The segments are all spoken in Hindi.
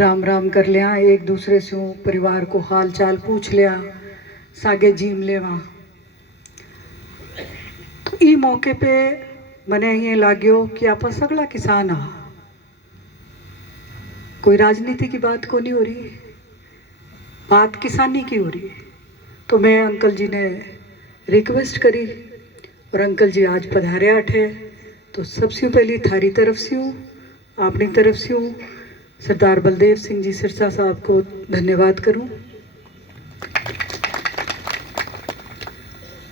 राम राम कर लिया, एक दूसरे से परिवार को हाल चाल पूछ लिया, सागे जीम लेवा। तो ई मौके पे मने ये लाग्यो कि आप सगला किसान हाँ, कोई राजनीति की बात को नहीं हो रही, बात किसानी की हो रही। तो मैं अंकल जी ने रिक्वेस्ट करी और अंकल जी आज पधारे आठे। तो सबसे पहली थारी तरफ से हूँ, अपनी तरफ से हूँ, सरदार बलदेव सिंह जी सिरसा साहब को धन्यवाद करूं।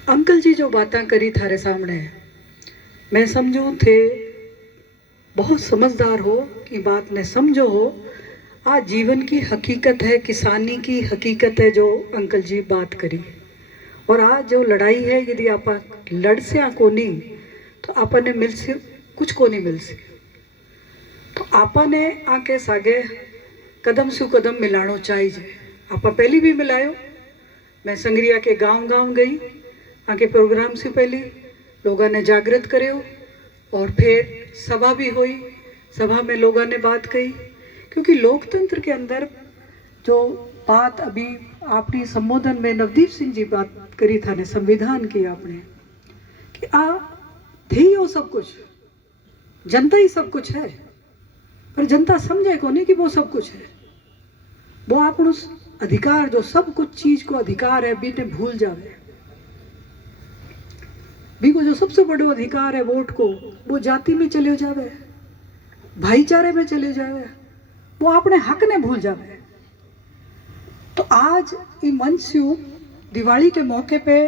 अंकल जी जो बातें करी थारे सामने, मैं समझूं थे बहुत समझदार हो कि बात ने समझो हो। आज जीवन की हकीकत है, किसानी की हकीकत है जो अंकल जी बात करी। और आज जो लड़ाई है, यदि आप लड़ से को नहीं तो आपने मिल से कुछ को नहीं मिल से। तो आपने आके सागे कदम से कदम मिलानो चाहिए। आप पहली भी मिलायो। मैं संगरिया के गांव गई, आके प्रोग्राम से पहले लोगों ने जागृत करो और फिर सभा भी हुई। सभा में लोगों ने बात कही, क्योंकि लोकतंत्र के अंदर जो बात अभी आपने संबोधन में नवदीप सिंह जी बात करी था ने, संविधान की आपने कि थी हो सब कुछ, जनता ही सब कुछ है, पर जनता समझे को नहीं कि वो सब कुछ है। वो आप उस अधिकार जो सब कुछ चीज को अधिकार है बीते भूल जावे। भी को जो सबसे बड़ो अधिकार है वोट को, वो जाति में चले जावे, भाईचारे में चले जावे, वो अपने हक ने भूल जावे। तो आज ये मंच से दिवाली के मौके पे,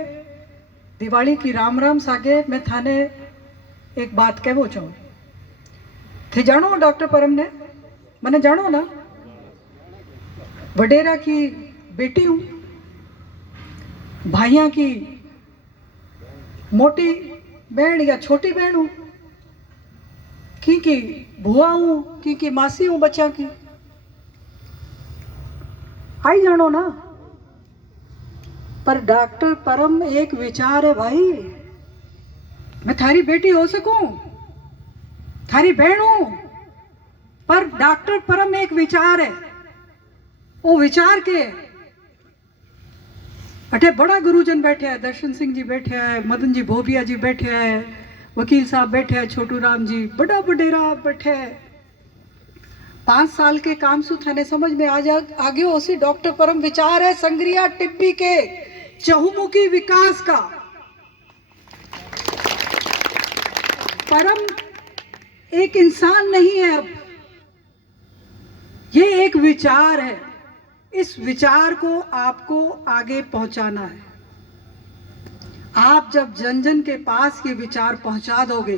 दिवाली की राम राम सागे मैं थाने एक बात कहना चाहूँ। थे जानो डॉक्टर परम ने मैंने जानो ना, वडेरा की बेटी हूँ, भाइया की मोटी बहन या छोटी बहन हूँ, की बुआ हूँ, की मासी हूँ बच्चा की। आई जानो ना, पर डॉक्टर परम एक विचार है भाई, मैं थारी बेटी हो सकूं, थारी बहन हूं, पर डॉक्टर परम एक विचार है। वो विचार के अठे बड़ा गुरुजन बैठे हैं, दर्शन सिंह जी बैठे हैं, मदन जी भोबिया जी बैठे हैं, वकील साहब बैठे हैं, छोटू राम जी, बड़ा बडेरा बैठे हैं। 5 साल के काम से थाने समझ में आगे उसी डॉक्टर परम विचार है संगरिया टिब्बी के चहुमुखी विकास का। परम एक इंसान नहीं है, अब ये एक विचार है। इस विचार को आपको आगे पहुंचाना है। आप जब जन जन के पास ये विचार पहुंचा दोगे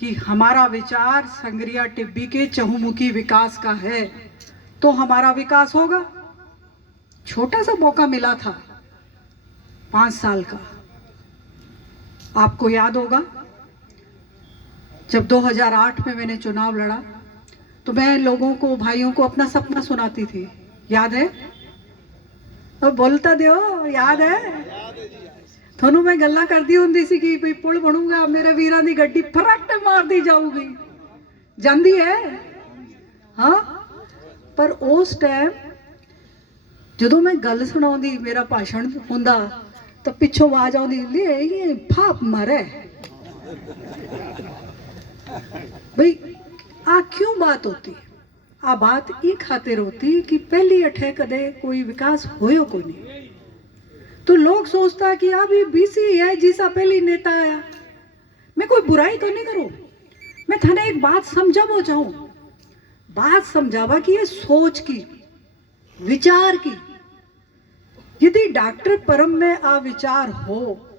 कि हमारा विचार संगरिया टिब्बी के चहुमुखी विकास का है, तो हमारा विकास होगा। छोटा सा मौका मिला था 5 साल का, आपको याद होगा जब 2008 में मैंने चुनाव लड़ा तो मैं लोगों को, भाइयों को अपना सपना सुनाती थी, याद है? अब बोलता दो, याद है? थोनू मैं गल्ला कर दी होंगी सी कि पुल बनूंगा, मेरे वीरां दी गड्डी फरक मार दी जाऊगी, जांदी है। हाँ, पर उस टाइम जो मैं गल सुनाउंदी, मेरा भाषण हुंदा, तो पिछों आवाज आउंदी, ले ये फाप मारे भाई। आ क्यों बात होती? आ बात ई खातिर होती कि पहली अठे कदे कोई विकास होयो को नहीं। तो लोग सोचता है कि अभी बीसी है जिसा पहली नेता आया। मैं कोई बुराई तो नहीं करूं, मैं थाने एक बात समझावो चाहूं, बात समझावा कि ये सोच की, विचार की। यदि डॉक्टर परम में आ विचार हो,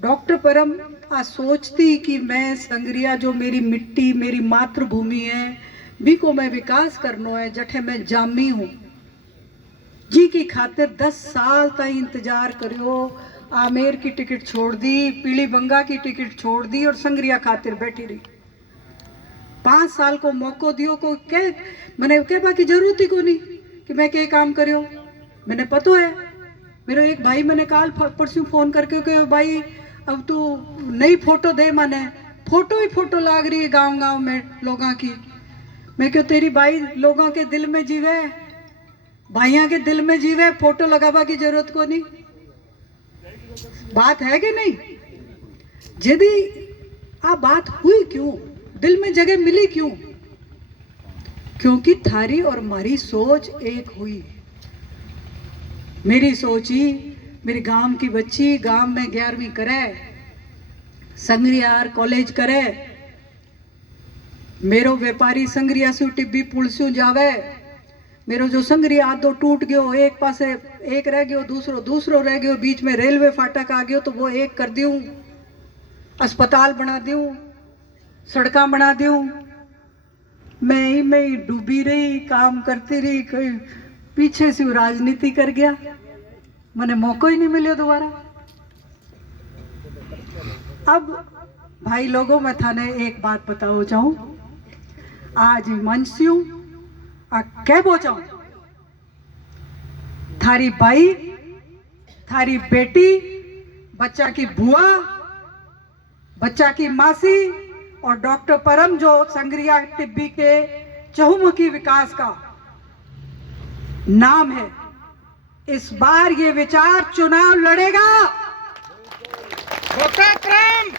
डॉक्टर परम आ सोचती कि मैं संगरिया जो मेरी मिट्टी, मेरी मातृभूमि है, भी को मैं विकास करनो है, जठे मैं जामी हूं, जी की खातिर 10 साल तक इंतजार करो, आमेर की टिकट छोड़ दी, पीली बंगा की टिकट छोड़ दी और संगरिया खातिर बैठी रही। 5 साल को मौको दियो को कह मैंने कहबा की जरूरत ही को नहीं कि मैं क्या काम करियो। मैंने पता है, मेरा एक भाई मैंने काल परसों फोन करके कहे भाई अब तू नई फोटो दे, मैंने फोटो ही फोटो लाग रही है गांव में लोगों की। मैं क्यों तेरी भाई लोगों के दिल में जीवे, भाइयों के दिल में जीवे, फोटो लगावा की जरूरत को नहीं। बात है कि नहीं? यदि आ बात हुई क्यों, दिल में जगह मिली क्यों? क्योंकि थारी और मारी सोच एक हुई। मेरी सोच ही, मेरे गांव की बच्ची गांव में 11वीं करे, संगरियार कॉलेज करे, मेरो व्यापारी संगरिया से टिब्बी पुल से जावे, मेरो जो संगरिया आधो टूट गयो, एक पासे एक रह गयो, दूसरो रह गयो, बीच में रेलवे फाटक आ गयो तो वो एक कर दूं, अस्पताल बना दूं, सड़का बना दूं। मैं ही डूबी रही, काम करती रही, कोई पीछे से राजनीति कर गया, मैंने मौका ही नहीं मिले दोबारा। अब भाई लोगों, मैं थाने एक बात बताओ चाहूं, आज मंच से हूं, कह बोचाऊं, थारी भाई, थारी बेटी, बच्चा की बुआ, बच्चा की मासी और डॉक्टर परम जो संगरिया टिब्बी के चहुमुखी विकास का नाम है, इस बार ये विचार चुनाव लड़ेगा। डॉक्टर परम,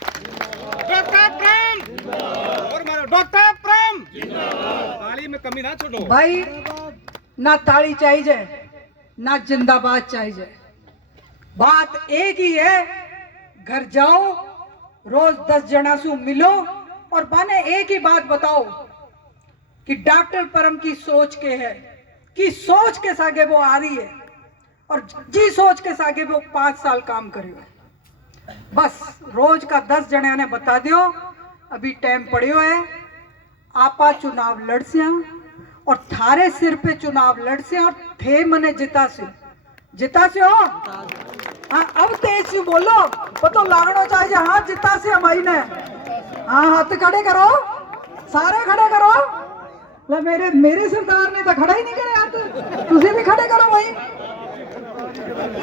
डॉक्टर परम और मारो डॉक्टर परम, ताली में कमी ना छोड़ो भाई। ना ताली चाहिए, ना जिंदाबाद चाहिए, बात एक ही है, घर जाओ, रोज 10 जना से मिलो और बने एक ही बात बताओ कि डॉक्टर परम की सोच के है, कि सोच के सागे वो आ रही है और जी सोच के सागे वो 5 साल काम करेगा। बस रोज का 10 जने ने बता दियो, अभी टाइम पड़ियो है, आपा चुनाव लड़ से और थारे सिर पे चुनाव लड़ से और थे मने जिता से हो। हाँ अब तेज से बोलो, पतो लागनो चाहिए। हाँ जिता से भाई ने, हाँ हाथ खड़े करो, सारे खड़े करो। ले मेरे सरदार ने तो खड़ा ही नहीं करे हाथ, तुझे भी खड़े करो भाई।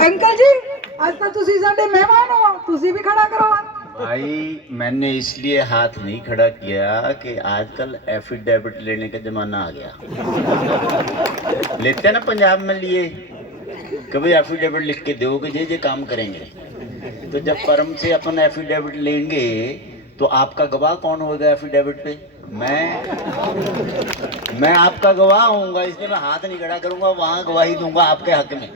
अंकल जी आज तो तुसी साडे मेहमान हो, तुसी भी खड़ा करो हाथ। भाई मैंने इसलिए हाथ नहीं खड़ा किया कि आजकल एफिडेविट लेने का जमाना आ गया। लेते हैं ना पंजाब में लिए, कभी एफिडेविट लिख के दो कि ये काम करेंगे। तो जब परम से अपन एफिडेविट लेंगे तो आपका गवाह कौन होगा एफिडेविट पे? मैं आपका गवाह होऊंगा, इसलिए मैं हाथ नहीं खड़ा करूंगा, वहां गवाही दूंगा आपके हक में।